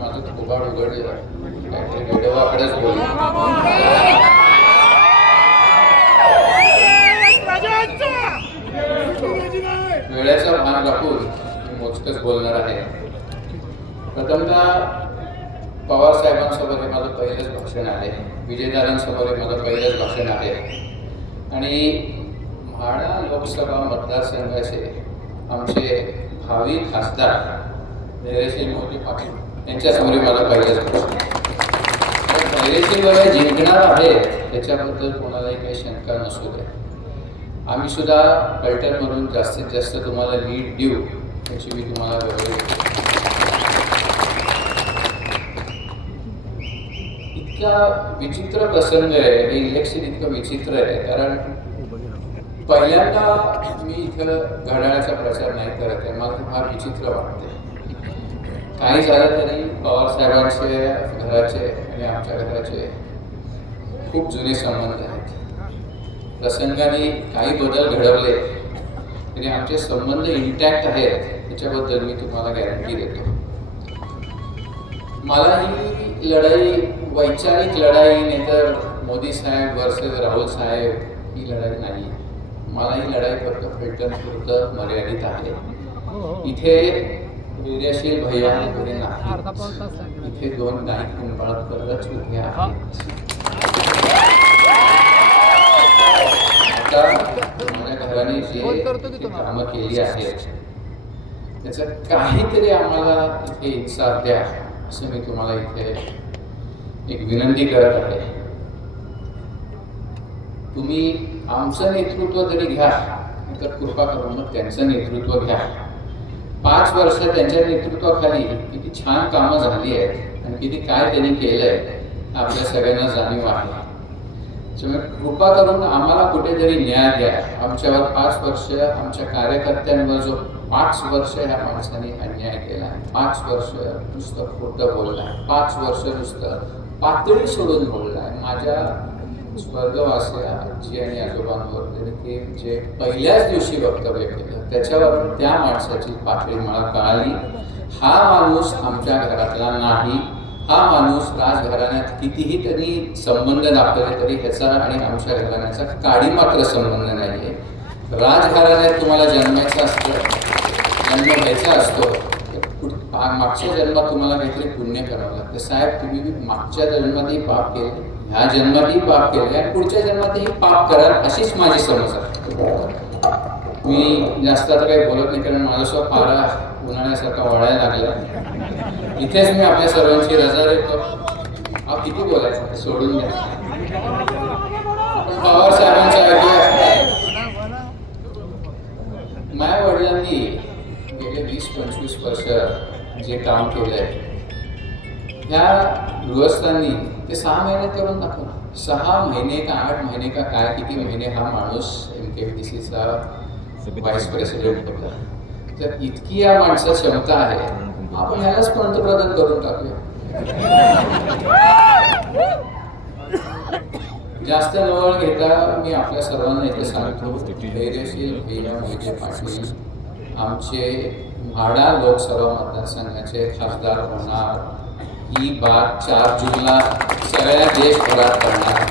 उघड उघडली. काहीतरी वेडवाकडेच बोलू वेळेचा भान राखून मी मोजकच बोलणार आहे. प्रथमतः पवार साहेबांसमोर हे माझं पहिलंच भाषण आहे. विजयदारांसमोर हे माझं पहिलंच भाषण आहे. आणि म्हाडा लोकसभा मतदारसंघाचे आमचे भावी खासदार धैर्यशील मोदी पाटील त्यांच्यासमोर मला पाहिजे पहिलेची भाषण धैर्यशील जिंकणार आहेत त्याच्याबद्दल कोणालाही काही शंका नसू दे आम्ही सुद्धा म्हणून जास्तीत जास्त तुम्हाला लीड देऊ त्याची मी तुम्हाला इतका विचित्र प्रसंग आहे हे इलेक्शन इतकं विचित्र आहे कारण पहिल्यांदा मी इथं घड्याळाचा प्रचार नाही करत आहे मला ते फार विचित्र वाटते काही झालं तरी पवार साहेबांचे घराचे आणि आमच्या घराचे खूप जुने संबंध आहेत. प्रसंगाने काही बदल घडवले तरी आमचे संबंध इंटॅक्ट आहेत याच्याबद्दल मी तुम्हाला गॅरंटी देतो. मला ही लढाई वैचारिक लढाई नाहीतर मोदी साहेब वर्सेस राहुल साहेब ही लढाई नाही. मला ही लढाई फक्त फिल्टरपुरतं मर्यादित आहे. इथे वीर्यशील भैया वगैरे नाही. इथे दोन गायक निंबाळकरच उभे आहेत. आता माझ्या घराने जे कामं केली आहेत त्याचं काहीतरी आम्हाला इथे इन्साफ द्या असं मी तुम्हाला इथे एक विनंती करत आहे. तुम्ही आमचं नेतृत्व जरी घ्या तर कृपा करून मग त्यांचं नेतृत्व घ्या. पाच वर्ष त्यांच्या नेतृत्वाखाली किती छान कामं झाली आहेत आणि किती काय त्यांनी केलंय आपल्या सगळ्यांना जाणीव आहे. त्यामुळे कृपा करून आम्हाला कुठेतरी न्याय द्या. आमच्यावर पाच वर्ष आमच्या कार्यकर्त्यांवर जो पाच वर्ष ह्या माणसाने अन्याय केला. पाच वर्ष नुसतं खोटं बोललाय पाच वर्ष नुसतं पातळी सोडून बोललाय माझ्या स्वर्गवासिया आजी आणि आजोबांवर त्यांनी ते जे पहिल्याच दिवशी वक्तव्य केलं त्याच्यावर त्या माणसाची पातळी मला कळाली. हा माणूस आमच्या घरातला नाही. हा माणूस राजघराण्यात कितीही तरी संबंध दाखवले तरी ह्याचा आणि आमच्या घराण्याचा काडी मात्र संबंध नाहीये. राजघराण्यात तुम्हाला जन्मायचं असतं जन्म घ्यायचा असतो मागच्या जन्मात तुम्हाला काहीतरी पुण्य करावं लागतं. साहेब तुम्ही मागच्या जन्मातही पाप केले. ह्या जन्मातही पाप केले आणि पुढच्या जन्मातही पाप कराल अशीच माझी समज आहे. मी जास्त आता काही बोलत नाही कारण माझा स्वतः फारा उन्हाळ्यासारखा वाळायला लागला. इथेच मी आपल्या सर्वांची रजा देतो. हा किती बोलायचं? सोडून द्या. पवार साहेबांचा माझ्या वडिलांनी गेले वीस पंचवीस वर्ष जे काम केलंय ह्या गृहस्थांनी ते सहा महिन्यात करून दाखवलं सहा महिने का आठ महिने का काय किती महिने हा माणूस एम के डी सीचा व्हाईस प्रेसिडेंट होता तर इतकी या माणसात क्षमता आहे. आपण ह्यालाच पंतप्रधान करून टाकूया. जास्त नवळ घेता मी आपल्या सर्वांना इथे सांगतो. धैर्यशील भैया मोहिते पाटील आमचे म्हाडा लोकसभा मतदारसंघाचे खासदार होणार. ही बात चार जूनला सगळ्या देशभरात करणार